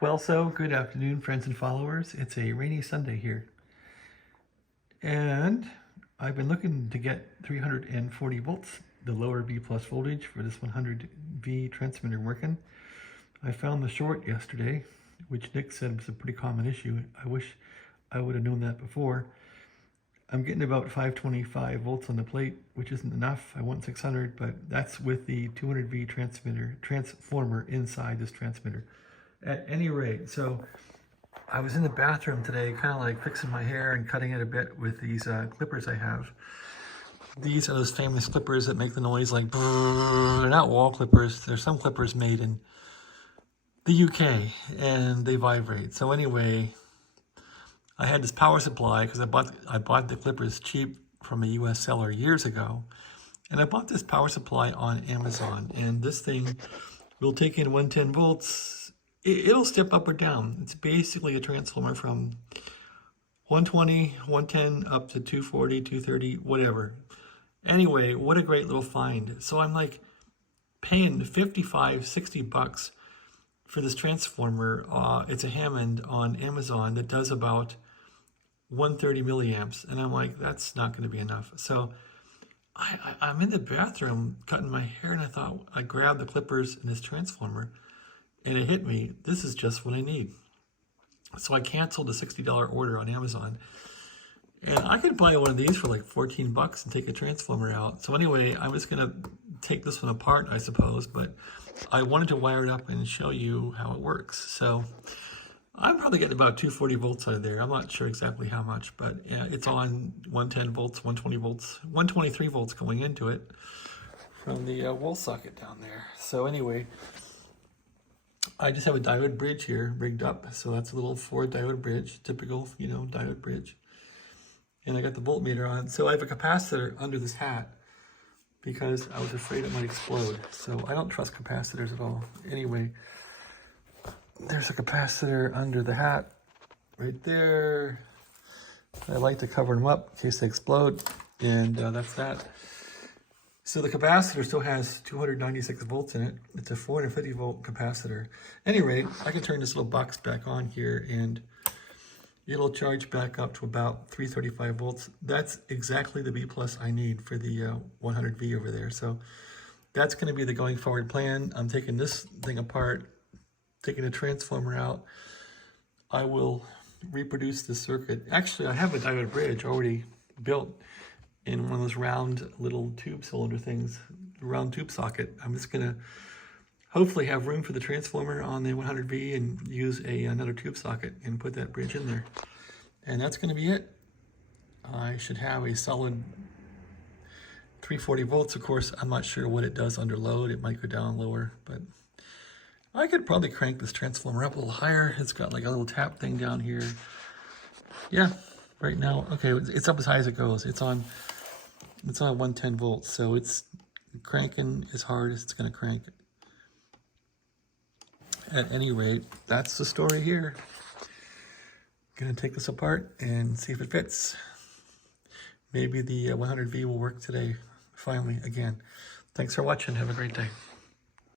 Well, so good afternoon, friends and followers. It's a rainy Sunday here. And I've been looking to get 340 volts, the lower V plus voltage for this 100V transmitter working. I found the short yesterday, which Nick said was a pretty common issue. I wish I would have known that before. I'm getting about 525 volts on the plate, which isn't enough. I want 600, but that's with the 200V transformer inside this transmitter. At any rate, so I was in the bathroom today, kind of like fixing my hair and cutting it a bit with these clippers I have. These are those famous clippers that make the noise like brrr. They're not wall clippers. There's some clippers made in the UK and they vibrate. So anyway, I had this power supply because I bought the clippers cheap from a US seller years ago. And I bought this power supply on Amazon, and this thing will take in 110 volts. It'll step up or down. It's basically a transformer from 120, 110 up to 240, 230, whatever. Anyway, what a great little find. So I'm like paying 55, 60 bucks for this transformer. It's a Hammond on Amazon that does about 130 milliamps. And I'm like, that's not going to be enough. So I'm in the bathroom cutting my hair, and I thought, I grabbed the clippers in this transformer, and it hit me, this is just what I need. So I canceled the $60 order on Amazon. And I could buy one of these for like 14 bucks and take a transformer out. So anyway, I was gonna take this one apart, I suppose, but I wanted to wire it up and show you how it works. So I'm probably getting about 240 volts out of there. I'm not sure exactly how much, but it's on 110 volts, 120 volts, 123 volts going into it from the wall socket down there. So anyway, I just have a diode bridge here rigged up. So that's a little 4 diode bridge, typical, diode bridge. And I got the voltmeter on. So I have a capacitor under this hat because I was afraid it might explode. So I don't trust capacitors at all. Anyway, there's a capacitor under the hat right there. I like to cover them up in case they explode. And that's that. So the capacitor still has 296 volts in it. It's a 450 volt capacitor. Anyway, I can turn this little box back on here and it'll charge back up to about 335 volts. That's exactly the B plus I need for the 100V over there. So that's going to be the going forward plan. I'm taking this thing apart, taking the transformer out. I will reproduce the circuit. Actually, I have a diode bridge already built in one of those round little tube cylinder things, round tube socket. I'm just gonna hopefully have room for the transformer on the 100V and use another tube socket and put that bridge in there. And that's gonna be it. I should have a solid 340 volts. Of course, I'm not sure what it does under load. It might go down lower, but I could probably crank this transformer up a little higher. It's got like a little tap thing down here. Yeah, right now, okay, it's up as high as it goes. It's on 110 volts, so it's cranking as hard as it's going to crank. At any rate, that's the story here. Going to take this apart and see if it fits. Maybe the 100V will work today, finally, again. Thanks for watching. Have a great day.